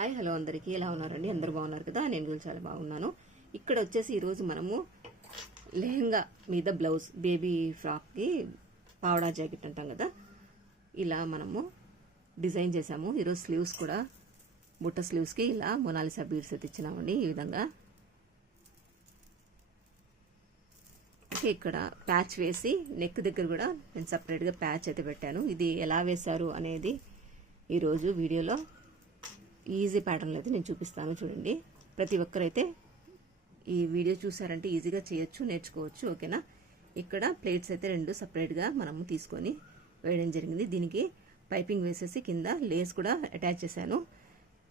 Hi hello అందరికీ. ఎలా ఉన్నారండి? అందరు బాగున్నారు కదా? నేను కూడా చాలా బాగున్నాను. ఇక్కడ వచ్చేసి ఈరోజు మనము లెహంగా మీద బ్లౌజ్ బేబీ ఫ్రాక్కి పావడా జాకెట్ అంటాం కదా? ఇలా మనము డిజైన్ చేసాము ఈరోజు స్లీవ్స్ కూడా బుట్ట స్లీవ్స్కి ఇలా మొనాలిసా బీడ్స్ అయితే ఇచ్చినామండి ఈ విధంగా. ఓకే ఇక్కడ ప్యాచ్ వేసి నెక్ దగ్గర కూడా నేను సపరేట్గా ప్యాచ్ అయితే పెట్టాను. ఇది ఎలా వేశారు అనేది ఈరోజు వీడియోలో ఈజీ ప్యాటర్న్లో అయితే నేను చూపిస్తాను చూడండి. ప్రతి ఒక్కరైతే ఈ వీడియో చూసారంటే ఈజీగా చేయొచ్చు నేర్చుకోవచ్చు ఓకేనా? ఇక్కడ ప్లేట్స్ అయితే రెండు సపరేట్గా మనము తీసుకొని వేయడం జరిగింది. దీనికి పైపింగ్ వేసేసి కింద లేస్ కూడా అటాచ్ చేశాను.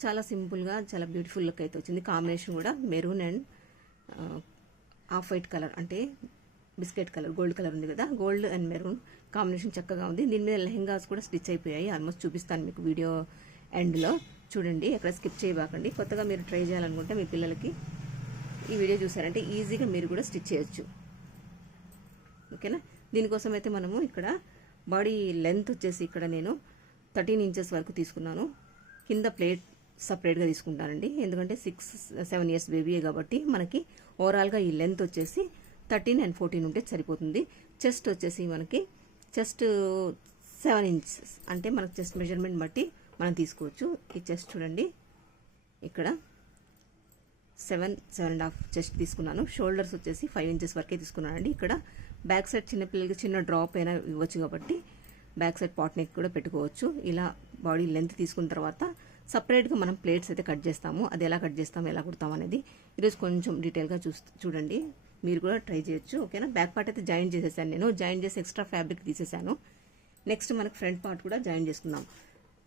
చాలా సింపుల్గా చాలా బ్యూటిఫుల్ లుక్ అయితే వచ్చింది. కాంబినేషన్ కూడా maroon and off white colour అంటే బిస్కెట్ కలర్ గోల్డ్ కలర్ ఉంది కదా? గోల్డ్ అండ్ మెరూన్ కాంబినేషన్ చక్కగా ఉంది. దీని మీద లెహెంగాస్ కూడా స్టిచ్ అయిపోయాయి. ఆల్మోస్ట్ చూపిస్తాను మీకు వీడియో ఎండ్లో. చూడండి ఎక్కడ స్కిప్ చేయబాకండి. కొత్తగా మీరు ట్రై చేయాలనుకుంటే మీ పిల్లలకి ఈ వీడియో చూసారంటే ఈజీగా మీరు కూడా స్టిచ్ చేయొచ్చు. ఓకేనా దీనికోసం అయితే మనము ఇక్కడ బాడీ లెంత్ వచ్చేసి ఇక్కడ నేను థర్టీన్ ఇంచెస్ వరకు తీసుకున్నాను. కింద ప్లేట్ సపరేట్గా తీసుకుంటానండి. ఎందుకంటే సిక్స్ సెవెన్ ఇయర్స్ బేబీయే కాబట్టి మనకి ఓవరాల్గా ఈ లెంత్ వచ్చేసి థర్టీన్ అండ్ ఫోర్టీన్ ఉంటే సరిపోతుంది. చెస్ట్ వచ్చేసి మనకి చెస్ట్ సెవెన్ ఇంచెస్ అంటే మనకు చెస్ట్ మెజర్మెంట్ బట్టి మనం తీసుకోవచ్చు. ఈ చెస్ట్ చూడండి. ఇక్కడ seven seven and half chest తీసుకున్నాను. షోల్డర్స్ వచ్చేసి ఫైవ్ ఇంచెస్ వరకే తీసుకున్నానండి. ఇక్కడ బ్యాక్ సైడ్ చిన్నపిల్లలకి చిన్న డ్రాప్ అయినా ఇవ్వచ్చు కాబట్టి బ్యాక్ సైడ్ పాట్ నెక్ కూడా పెట్టుకోవచ్చు. ఇలా బాడీ లెంత్ తీసుకున్న తర్వాత సపరేట్గా మనం ప్లేట్స్ అయితే కట్ చేస్తాము. అది ఎలా కట్ చేస్తాము ఎలా కుడతాం అనేది ఈరోజు కొంచెం డీటెయిల్గా చూ చూడండి. మీరు కూడా ట్రై చేయొచ్చు. ఓకేనా? బ్యాక్ పార్ట్ అయితే జాయిన్ చేసేసాను నేను. జాయిన్ చేసి ఎక్స్ట్రా ఫ్యాబ్రిక్ తీసేసాను. నెక్స్ట్ మనకు ఫ్రంట్ పార్ట్ కూడా జాయిన్ చేసుకుందాం.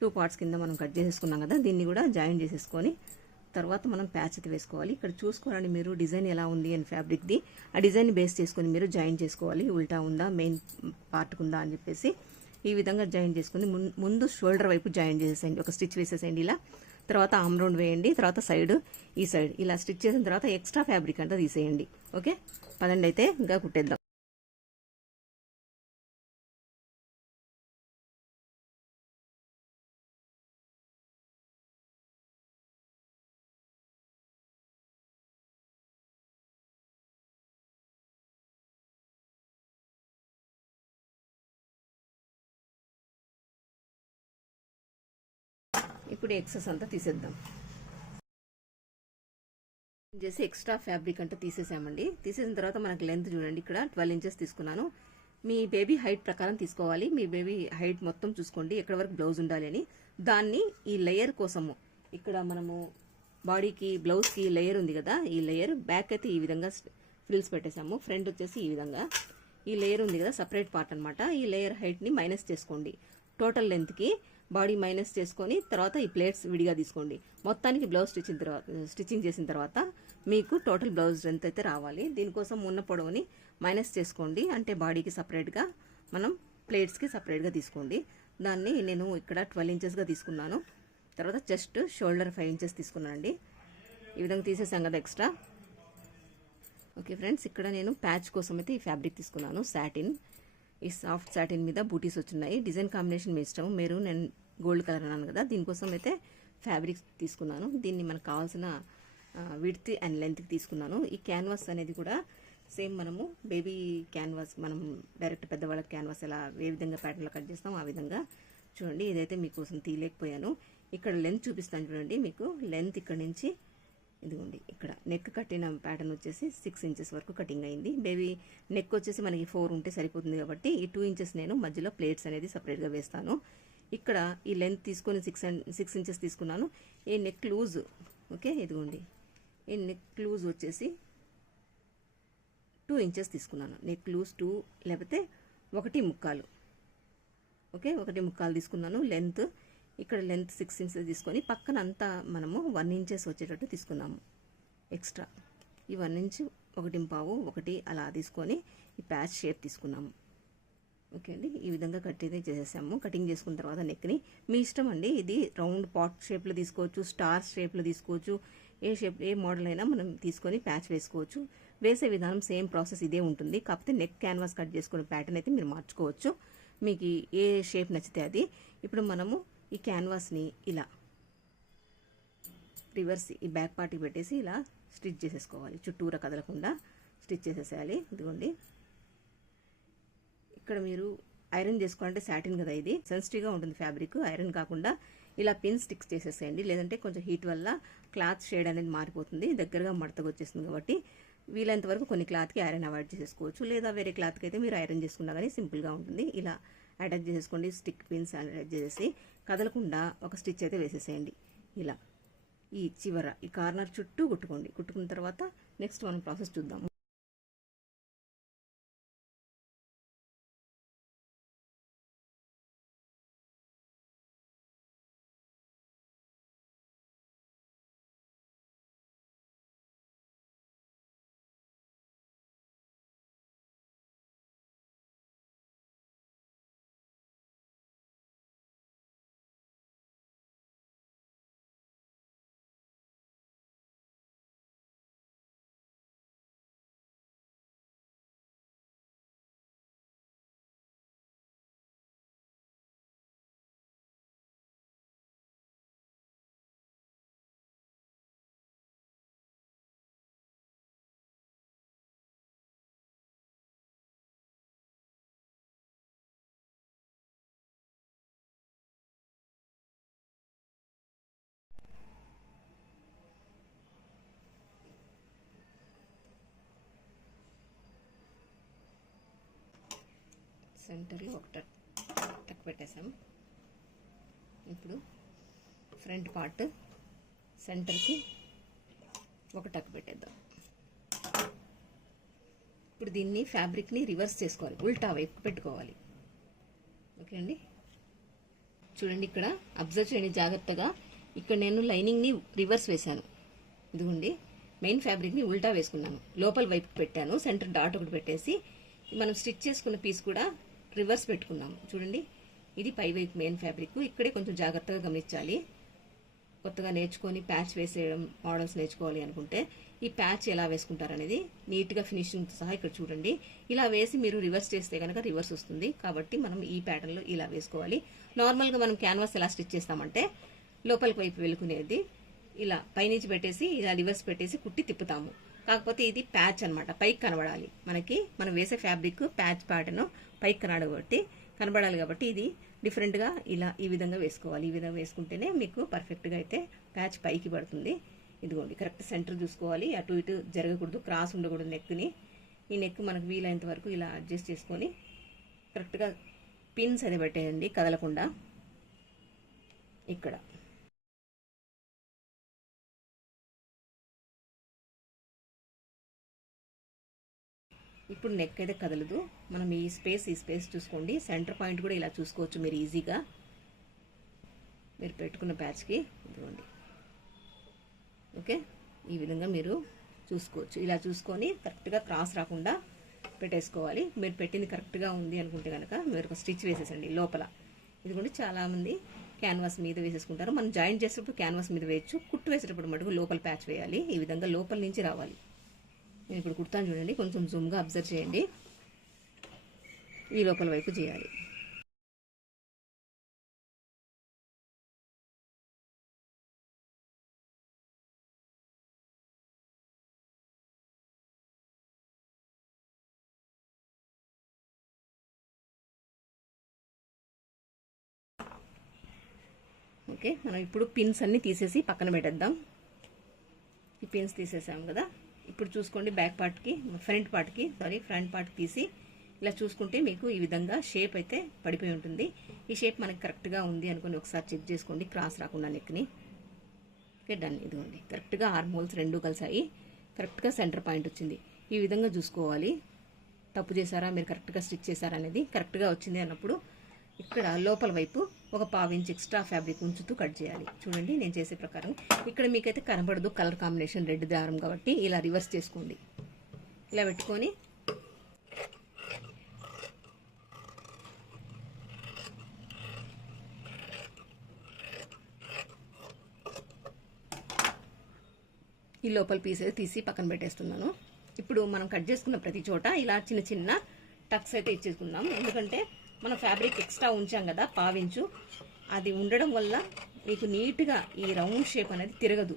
టూ పార్ట్స్ కింద మనం కట్ చేసేసుకున్నాం కదా దీన్ని కూడా జాయిన్ చేసేసుకొని తర్వాత మనం ప్యాచ్ అయితే వేసుకోవాలి. ఇక్కడ చూసుకోవాలండి మీరు డిజైన్ ఎలా ఉంది అని ఫ్యాబ్రిక్ది ఆ డిజైన్ బేస్ చేసుకొని మీరు జాయిన్ చేసుకోవాలి. ఉల్టా ఉందా మెయిన్ పార్ట్ ఉందా అని చెప్పేసి ఈ విధంగా జాయిన్ చేసుకుని ముందు షోల్డర్ వైపు జాయిన్ చేసేసేయండి. ఒక స్టిచ్ వేసేసేయండి ఇలా. తర్వాత ఆమ్ రౌండ్ వేయండి. తర్వాత సైడ్ ఈ సైడ్ ఇలా స్టిచ్ చేసిన తర్వాత ఎక్స్ట్రా ఫ్యాబ్రిక్ అంతా తీసేయండి. ఓకే పదండి అయితే ఇంకా కుట్టేద్దాం. ఇప్పుడు ఎక్సెస్ అంతా తీసేద్దాం. చేసి ఎక్స్ట్రా ఫ్యాబ్రిక్ అంతా తీసేసామండి. తీసేసిన తర్వాత మనకు లెంత్ చూడండి ఇక్కడ ట్వెల్వ్ ఇంచెస్ తీసుకున్నాను. మీ బేబీ హైట్ ప్రకారం తీసుకోవాలి. మీ బేబీ హైట్ మొత్తం చూసుకోండి. ఎక్కడ వరకు బ్లౌజ్ ఉండాలి అని. దాన్ని ఈ లేయర్ కోసము ఇక్కడ మనము బాడీకి బ్లౌజ్కి లేయర్ ఉంది కదా ఈ లేయర్ బ్యాక్ అయితే ఈ విధంగా ఫ్రిల్స్ పెట్టేసాము ఫ్రంట్ వచ్చేసి ఈ విధంగా. ఈ లేయర్ ఉంది కదా సపరేట్ పార్ట్ అనమాట ఈ లేయర్ హైట్ని మైనస్ చేసుకోండి. టోటల్ లెంత్కి బాడీ మైనస్ చేసుకొని తర్వాత ఈ ప్లేట్స్ విడిగా తీసుకోండి. మొత్తానికి బ్లౌజ్ స్టిచ్చిన తర్వాత స్టిచ్చింగ్ చేసిన తర్వాత మీకు టోటల్ బ్లౌజ్ ఎంత అయితే రావాలి. దీనికోసం ఉన్న పొడవుని మైనస్ చేసుకోండి. అంటే బాడీకి సపరేట్గా మనం ప్లేట్స్కి సపరేట్గా తీసుకోండి. దాన్ని నేను ఇక్కడ ట్వెల్వ్ ఇంచెస్గా తీసుకున్నాను. తర్వాత చెస్ట్ షోల్డర్ ఫైవ్ ఇంచెస్ తీసుకున్నానండి. ఈ విధంగా తీసేసాం కదా ఎక్స్ట్రా. ఓకే ఫ్రెండ్స్ ఇక్కడ నేను ప్యాచ్ కోసం అయితే ఈ ఫ్యాబ్రిక్ తీసుకున్నాను సాటిన్. ఈ సాఫ్ట్ సాటిన్ మీద బూటీస్ వచ్చినాయి. డిజైన్ కాంబినేషన్ మీ ఇష్టం మెరూన్ అండ్ గోల్డ్ కలర్ అన్నాను కదా దీనికోసం అయితే ఫ్యాబ్రిక్ తీసుకున్నాను. దీన్ని మనకు కావాల్సిన విడ్త్ అండ్ లెంత్కి తీసుకున్నాను. ఈ క్యాన్వాస్ అనేది కూడా సేమ్ మనము బేబీ క్యాన్వాస్ మనం డైరెక్ట్ పెద్దవాళ్ళ క్యాన్వాస్ ఎలా ఏ విధంగా ప్యాటర్న్లో కట్ చేస్తాం ఆ విధంగా చూడండి. ఇదైతే మీకోసం తీయలేకపోయాను. ఇక్కడ లెంత్ చూపిస్తాను చూడండి. మీకు లెంత్ ఇక్కడ నుంచి ఇదిగోండి ఇక్కడ నెక్ కట్టిన ప్యాటర్న్ వచ్చేసి సిక్స్ ఇంచెస్ వరకు కటింగ్ అయింది. బేబీ నెక్ వచ్చేసి మనకి ఫోర్ ఉంటే సరిపోతుంది కాబట్టి ఈ టూ ఇంచెస్ నేను మధ్యలో ప్లేట్స్ అనేది సపరేట్గా వేస్తాను. ఇక్కడ ఈ లెంత్ తీసుకొని సిక్స్ సిక్స్ ఇంచెస్ తీసుకున్నాను. ఈ నెక్ లూజ్ ఓకే ఇదిగోండి. ఈ నెక్ లూజ్ వచ్చేసి టూ ఇంచెస్ తీసుకున్నాను. నెక్ లూజ్ టూ లేకపోతే ఒకటి ముక్కాలు ఓకే ఒకటి ముక్కాలు తీసుకున్నాను. లెంత్ ఇక్కడ లెంత్ సిక్స్ ఇంచెస్ తీసుకొని పక్కన అంతా మనము వన్ ఇంచెస్ వచ్చేటట్టు తీసుకున్నాము ఎక్స్ట్రా ఈ వన్ ఇంచ్ ఒకటి పావు ఒకటి అలా తీసుకొని ఈ ప్యాచ్ షేప్ తీసుకున్నాము ఓకే అండి? ఈ విధంగా కట్ చేసేసాము. కటింగ్ చేసుకున్న తర్వాత నెక్ని మీ ఇష్టం అండి? ఇది రౌండ్ పాట్ షేప్లో తీసుకోవచ్చు స్టార్ షేప్లో తీసుకోవచ్చు ఏ షేప్ ఏ మోడల్ అయినా మనం తీసుకొని ప్యాచ్ వేసుకోవచ్చు. వేసే విధానం సేమ్ ప్రాసెస్ ఇదే ఉంటుంది. కాకపోతే నెక్ క్యాన్వాస్ కట్ చేసుకునే ప్యాటర్న్ అయితే మీరు మార్చుకోవచ్చు. మీకు ఏ షేప్ నచ్చితే అది. ఇప్పుడు మనము ఈ క్యాన్వాస్ని ఇలా రివర్స్ ఈ బ్యాక్ పార్ట్కి పెట్టేసి ఇలా స్టిచ్ చేసేసుకోవాలి. చుట్టూరా కదలకుండా స్టిచ్ చేసేసేయాలి. ఇదిగోండి. ఇక్కడ మీరు ఐరన్ చేసుకోవాలంటే సాటిన్ కదా ఇది. సెన్సిటివ్గా ఉంటుంది ఫ్యాబ్రిక్. ఐరన్ కాకుండా ఇలా పిన్ స్టిక్స్ చేసేసేయండి. లేదంటే కొంచెం హీట్ వల్ల క్లాత్ షేడ్ అనేది మారిపోతుంది. దగ్గరగా మడతకు వచ్చేస్తుంది కాబట్టి వీలైనంత వరకు కొన్ని క్లాత్కి ఐరన్ అవాయిడ్ చేసేసుకోవచ్చు. లేదా వేరే క్లాత్కి అయితే మీరు ఐరన్ చేసుకున్నా కానీ సింపుల్గా ఉంటుంది. ఇలా అటాచ్ చేసేసుకోండి. స్టిక్ పిన్స్ అటాచ్ చేసేసి కదలకుండా ఒక స్టిచ్ అయితే వేసేసేయండి. ఇలా. ఈ చివర ఈ కార్నర్ చుట్టూ కుట్టుకోండి. కుట్టుకున్న తర్వాత నెక్స్ట్ మనం ప్రాసెస్ చూద్దాం సెంటర్లో ఒక టక్ టక్ పెట్టేసాం ఇప్పుడు ఫ్రంట్ పార్ట్ సెంటర్కి ఒక టక్ పెట్టేద్దాం. ఇప్పుడు దీన్ని ఫ్యాబ్రిక్ని రివర్స్ చేసుకోవాలి. ఉల్టా వైపు పెట్టుకోవాలి. ఓకే అండి? చూడండి ఇక్కడ అబ్జర్వ్ చేయండి జాగ్రత్తగా. ఇక్కడ నేను లైనింగ్ని రివర్స్ వేశాను. ఇదిగోండి. మెయిన్ ఫ్యాబ్రిక్ని ఉల్టా వేసుకున్నాను. లోపల వైపు పెట్టాను. సెంటర్ డాట్ ఒకటి పెట్టేసి మనం స్టిచ్ చేసుకున్న పీస్ కూడా రివర్స్ పెట్టుకున్నాము చూడండి ఇది పై వైపు మెయిన్ ఫ్యాబ్రిక్ ఇక్కడే కొంచెం జాగ్రత్తగా గమనించాలి. కొత్తగా నేర్చుకొని ప్యాచ్ వేసేయడం మోడల్స్ నేర్చుకోవాలి అనుకుంటే ఈ ప్యాచ్ ఎలా వేసుకుంటారు అనేది నీట్గా ఫినిషింగ్ సహా ఇక్కడ చూడండి. ఇలా వేసి మీరు రివర్స్ చేస్తే కనుక రివర్స్ వస్తుంది. కాబట్టి మనం ఈ ప్యాటర్న్లో ఇలా వేసుకోవాలి. నార్మల్గా మనం క్యాన్వాస్ ఎలా స్టిచ్ చేస్తామంటే లోపలికి వైపు వెలుకునేది ఇలా పైనుంచి పెట్టేసి ఇలా రివర్స్ పెట్టేసి కుట్టి తిప్పుతాము. కాకపోతే ఇది ప్యాచ్ అనమాట పైకి కనబడాలి. మనకి మనం వేసే ఫ్యాబ్రిక్ ప్యాచ్ ప్యాటర్న్ పైకి కనబడబట్టి కనబడాలి కాబట్టి ఇది డిఫరెంట్గా ఇలా ఈ విధంగా వేసుకోవాలి. ఈ విధంగా వేసుకుంటేనే మీకు పర్ఫెక్ట్గా అయితే ప్యాచ్ పైకి పడుతుంది. ఇదిగోండి కరెక్ట్ సెంటర్ చూసుకోవాలి. అటు ఇటు జరగకూడదు క్రాస్ ఉండకూడదు నెక్ని ఈ నెక్ మనకు వీలైనంత వరకు ఇలా అడ్జస్ట్ చేసుకొని కరెక్ట్గా పిన్స్ అది పెట్టేయండి కదలకుండా. ఇక్కడ. ఇప్పుడు నెక్ అయితే కదలదు. మనం ఈ స్పేస్ ఈ స్పేస్ చూసుకోండి. సెంటర్ పాయింట్ కూడా ఇలా చూసుకోవచ్చు మీరు ఈజీగా మీరు పెట్టుకున్న ప్యాచ్కి ఇదిగోండి. ఓకే ఈ విధంగా మీరు చూసుకోవచ్చు. ఇలా చూసుకొని కరెక్ట్గా క్రాస్ రాకుండా పెట్టేసుకోవాలి. మీరు పెట్టింది కరెక్ట్గా ఉంది అనుకుంటే కనుక మీరు ఒక స్టిచ్ వేసేసండి లోపల. ఇదిగోండి చాలామంది క్యాన్వాస్ మీద వేసేసుకుంటారు. మనం జాయింట్ చేసేటప్పుడు క్యాన్వాస్ మీద వేయచ్చు. కుట్టు వేసేటప్పుడు మటుకు లోపల ప్యాచ్ వేయాలి. ఈ విధంగా లోపల నుంచి రావాలి. నేను ఇప్పుడు కుడతాను చూడండి కొంచెం జూమ్గా అబ్జర్వ్ చేయండి. ఈ లోపల వైపు చేయాలి. ఓకే మనం ఇప్పుడు పిన్స్ అన్నీ తీసేసి పక్కన పెట్టేద్దాం. ఈ పిన్స్ తీసేసాం కదా. ఇప్పుడు చూసుకోండి బ్యాక్ పార్ట్కి ఫ్రంట్ పార్ట్కి సారీ ఫ్రంట్ పార్ట్ తీసి ఇలా చూసుకుంటే మీకు ఈ విధంగా షేప్ అయితే పడిపోయి ఉంటుంది. ఈ షేప్ మనకి కరెక్ట్గా ఉంది అనుకుని ఒకసారి చెక్ చేసుకోండి క్రాస్ రాకుండా నెక్ని ఓకే డన్. ఇదిగోండి. కరెక్ట్గా ఆర్మ్ హోల్స్ రెండు కలిసాయి. కరెక్ట్గా సెంటర్ పాయింట్ వచ్చింది. ఈ విధంగా చూసుకోవాలి. తప్పు చేశారా? మీరు కరెక్ట్గా స్టిచ్ చేశారా అనేది కరెక్ట్గా వచ్చింది అన్నప్పుడు ఇక్కడ లోపల వైపు ఒక పావు ఎక్స్ట్రా ఫ్యాబ్రిక్ ఉంచుతూ కట్ చేయాలి. చూడండి నేను చేసే ప్రకారం. ఇక్కడ మీకైతే కనబడదు కలర్ కాంబినేషన్ రెడ్ దారం కాబట్టి ఇలా రివర్స్ చేసుకోండి. ఇలా పెట్టుకొని ఈ లోపల పీసెస్ తీసి పక్కన పెట్టేస్తున్నాను. ఇప్పుడు మనం కట్ చేసుకున్న ప్రతి చోట ఇలా చిన్న చిన్న టక్స్ అయితే ఇచ్చేసుకున్నాం ఎందుకంటే మనం ఫ్యాబ్రిక్ ఎక్స్ట్రా ఉంచాం కదా పావించు. అది ఉండడం వల్ల మీకు నీట్గా ఈ రౌండ్ షేప్ అనేది తిరగదు.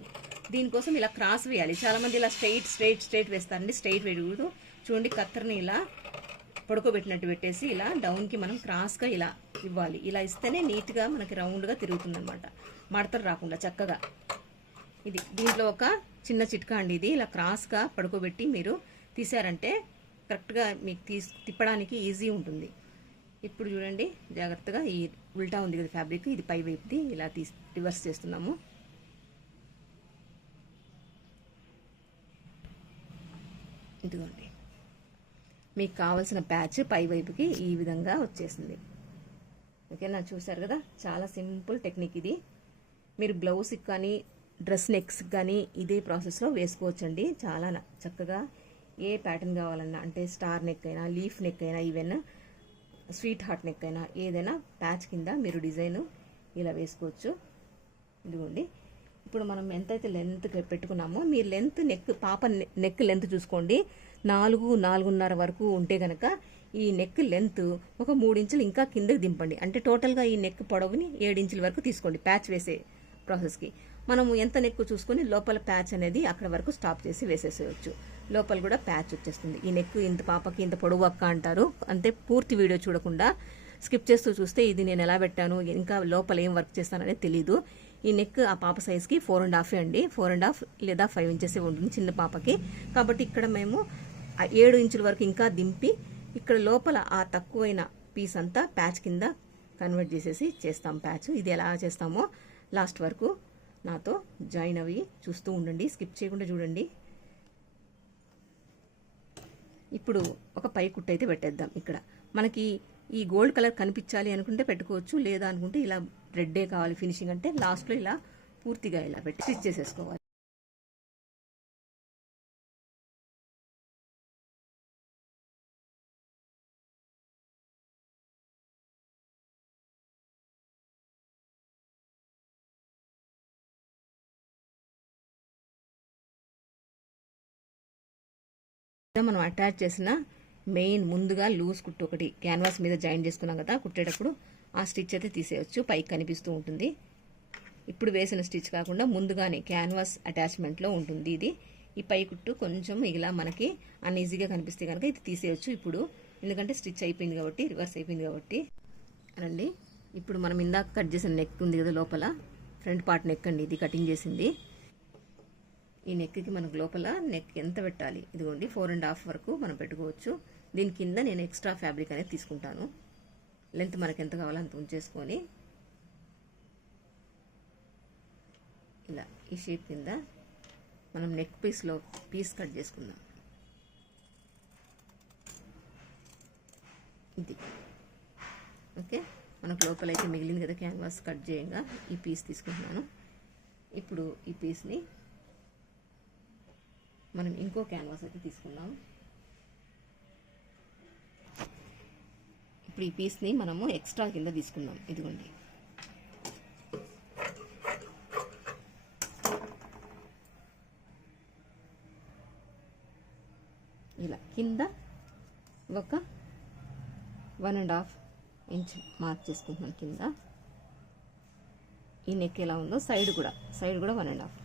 దీనికోసం ఇలా క్రాస్ వేయాలి. చాలామంది ఇలా స్ట్రైట్ స్ట్రైట్ స్ట్రైట్ వేస్తారండి. స్ట్రైట్ వేయకూడదు. చూడండి కత్తెరని ఇలా పడుకోబెట్టినట్టు పెట్టేసి ఇలా డౌన్కి మనం క్రాస్గా ఇలా ఇవ్వాలి. ఇలా ఇస్తేనే నీట్గా మనకి రౌండ్గా తిరుగుతుంది అనమాట మడతలు రాకుండా చక్కగా. ఇది దీంట్లో ఒక చిన్న చిట్కా అండి ఇది. ఇలా క్రాస్గా పడుకోబెట్టి మీరు తీసారంటే కరెక్ట్గా మీకు తీసి తిప్పడానికి ఈజీ ఉంటుంది. ఇప్పుడు చూడండి జాగ్రత్తగా ఈ ఉల్టా ఉంది కదా ఫ్యాబ్రిక్ ఇది పై వైపుది ఇలా తీసి రివర్స్ చేస్తున్నాము. ఇదిగోండి. మీకు కావాల్సిన ప్యాచ్ పై వైపుకి ఈ విధంగా వచ్చేసింది. ఓకేనా చూసారు కదా? చాలా సింపుల్ టెక్నిక్ ఇది. మీరు బ్లౌజ్కి కానీ డ్రెస్ నెక్స్ కానీ ఇదే ప్రాసెస్లో వేసుకోవచ్చండి. చాలా న- చక్కగా ఏ ప్యాటర్న్ కావాలన్నా అంటే స్టార్ నెక్ అయినా లీఫ్ నెక్ అయినా ఈవెన్ స్వీట్ హార్ట్ నెక్ అయినా ఏదైనా ప్యాచ్ కింద మీరు డిజైన్ ఇలా వేసుకోవచ్చు. ఇదిగోండి. ఇప్పుడు మనం ఎంతైతే లెంత్ పెట్టుకున్నామో మీరు లెంత్ నెక్ పాప నెక్ లెంత్ చూసుకోండి. నాలుగు నాలుగున్నర వరకు ఉంటే కనుక ఈ నెక్ లెంత్ ఒక మూడు ఇంచులు ఇంకా కిందకి దింపండి. అంటే టోటల్గా ఈ నెక్ పొడవుని ఏడు ఇంచుల వరకు తీసుకోండి ప్యాచ్ వేసే ప్రాసెస్కి. మనము ఎంత నెక్కు చూసుకొని లోపల ప్యాచ్ అనేది అక్కడ వరకు స్టాప్ చేసి వేసేసేయచ్చు. లోపల కూడా ప్యాచ్ వచ్చేస్తుంది. ఈ నెక్కు ఇంత పాపకి ఇంత పొడవు అక్క అంటారు. అంతే పూర్తి వీడియో చూడకుండా స్కిప్ చేస్తూ చూస్తే ఇది నేను ఎలా పెట్టాను ఇంకా లోపల ఏం వర్క్ చేస్తాననేది తెలీదు. ఈ నెక్ ఆ పాప సైజ్కి ఫోర్ అండ్ హాఫ్ అండి. ఫోర్ అండ్ హాఫ్ లేదా ఫైవ్ ఇంచెస్ ఉంటుంది చిన్న పాపకి. కాబట్టి ఇక్కడ మేము ఏడు ఇంచుల వరకు ఇంకా దింపి ఇక్కడ లోపల ఆ తక్కువైన పీస్ అంతా ప్యాచ్ కింద కన్వర్ట్ చేసేసి చేస్తాం ప్యాచ్. ఇది ఎలా చేస్తామో లాస్ట్ వరకు నాతో జాయిన్ అవి చూస్తూ ఉండండి. స్కిప్ చేయకుండా చూడండి. ఇప్పుడు ఒక పై కుట్టు అయితే పెట్టేద్దాం ఇక్కడ. మనకి ఈ గోల్డ్ కలర్ కనిపించాలి అనుకుంటే పెట్టుకోవచ్చు లేదా అనుకుంటే ఇలా రెడ్డే కావాలి ఫినిషింగ్ అంటే లాస్ట్లో ఇలా పూర్తిగా ఇలా పెట్టి స్టిచ్ చేసేసుకోవాలి. మనం అటాచ్ చేసిన మెయిన్ ముందుగా లూజ్ కుట్టు ఒకటి క్యాన్వాస్ మీద జాయిన్ చేసుకున్నాం కదా కుట్టేటప్పుడు ఆ స్టిచ్ అయితే తీసేయచ్చు. పైకి కనిపిస్తూ ఉంటుంది. ఇప్పుడు వేసిన స్టిచ్ కాకుండా ముందుగానే క్యాన్వాస్ అటాచ్మెంట్లో ఉంటుంది ఇది. ఈ పై కుట్టు కొంచెం ఇలా మనకి అన్ఈజీగా కనిపిస్తే కనుక ఇది తీసేయచ్చు ఇప్పుడు. ఎందుకంటే స్టిచ్ అయిపోయింది కాబట్టి రివర్స్ అయిపోయింది కాబట్టి. రండి. ఇప్పుడు మనం ఇందాక కట్ చేసిన నెక్ ఉంది కదా లోపల. ఫ్రంట్ పార్ట్ నెక్ అండి ఇది కటింగ్ చేసింది. ఈ నెక్కి మనకు లోపల నెక్ ఎంత పెట్టాలి? ఇదిగోండి ఫోర్ అండ్ హాఫ్ వరకు మనం పెట్టుకోవచ్చు. దీని కింద నేను ఎక్స్ట్రా ఫ్యాబ్రిక్ అనేది తీసుకుంటాను. లెంత్ మనకు ఎంత కావాలో అంత ఉంచేసుకొని ఇలా ఈ షేప్ కింద మనం నెక్ పీస్లో పీస్ కట్ చేసుకుందాం. ఇది. ఓకే? మనకు లోపలైతే మిగిలింది కదా క్యాన్వాస్ కట్ చేయంగా ఈ పీస్ తీసుకుంటున్నాను. ఇప్పుడు ఈ పీస్ని మనం ఇంకో క్యాన్వాస్ అయితే తీసుకుందాం. ఇప్పుడు ఈ పీస్ని మనము ఎక్స్ట్రా కింద తీసుకుందాం. ఇదిగోండి. ఇలా కింద ఒక one and half inch mark చేసుకుంటున్నాం కింద. ఈ నెక్ ఎలా ఉందో సైడ్ కూడా సైడ్ కూడా వన్ అండ్ హాఫ్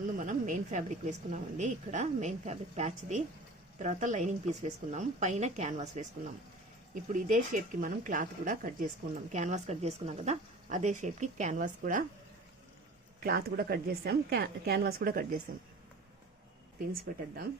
ముందు మనం మెయిన్ ఫ్యాబ్రిక్ వేసుకున్నామండి. ఇక్కడ మెయిన్ ఫ్యాబ్రిక్ ప్యాచ్ది తర్వాత లైనింగ్ పీస్ వేసుకున్నాం పైన క్యాన్వాస్ వేసుకున్నాం ఇప్పుడు ఇదే షేప్కి మనం క్లాత్ కూడా కట్ చేసుకున్నాం. క్యాన్వాస్ కట్ చేసుకున్నాం కదా? అదే షేప్కి క్యాన్వాస్ కూడా క్లాత్ కూడా కట్ చేసాం. క్యా క్యాన్వాస్ కూడా కట్ చేసాం. పిన్స్ పెట్టేద్దాం.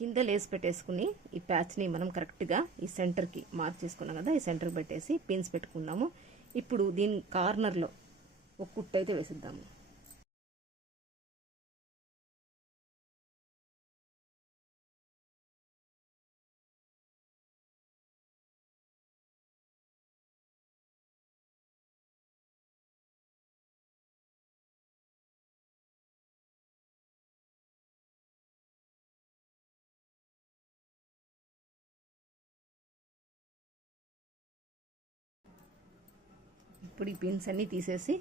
కింద లేస్ పెట్టేసుకుని ఈ ప్యాచ్ని మనం కరెక్ట్గా ఈ సెంటర్కి మార్క్ చేసుకున్నాం కదా ఈ సెంటర్కి పెట్టేసి పిన్స్ పెట్టుకున్నాము. ఇప్పుడు దీని కార్నర్లో ఒక కుట్టు అయితే వేసిద్దాము. ఇప్పుడు ఈ పిన్స్ అన్నీ తీసేసి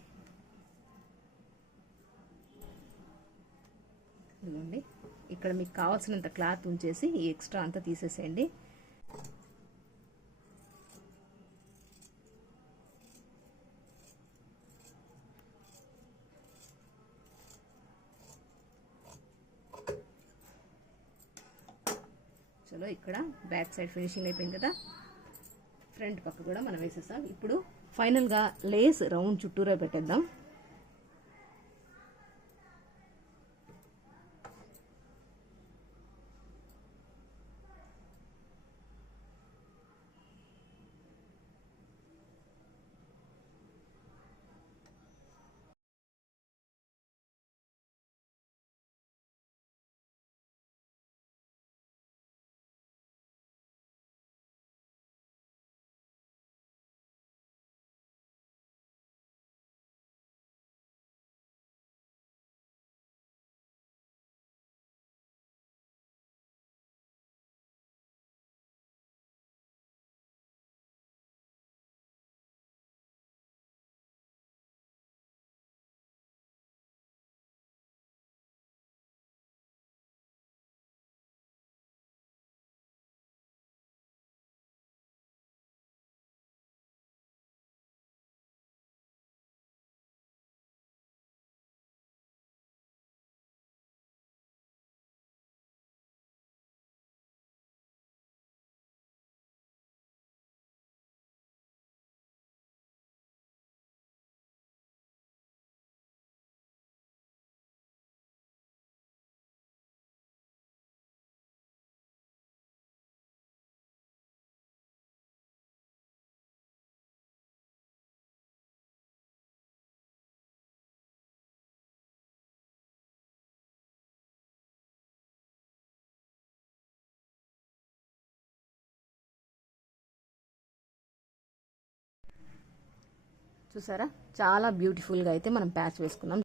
ఇదిగోండి. ఇక్కడ మీకు కావాల్సినంత క్లాత్ ఉంచేసి ఈ ఎక్స్ట్రా అంతా తీసేసేయండి. చలో ఇక్కడ బ్యాక్ సైడ్ ఫినిషింగ్ అయిపోయింది కదా. ఫ్రంట్ పక్క కూడా మనం వేసేసాం ఇప్పుడు ఫైనల్గా లేస్ రౌండ్ చుట్టూరా పెట్టేద్దాం. చూసారా? చాలా బ్యూటిఫుల్గా అయితే మనం ప్యాచ్ వేసుకున్నాం.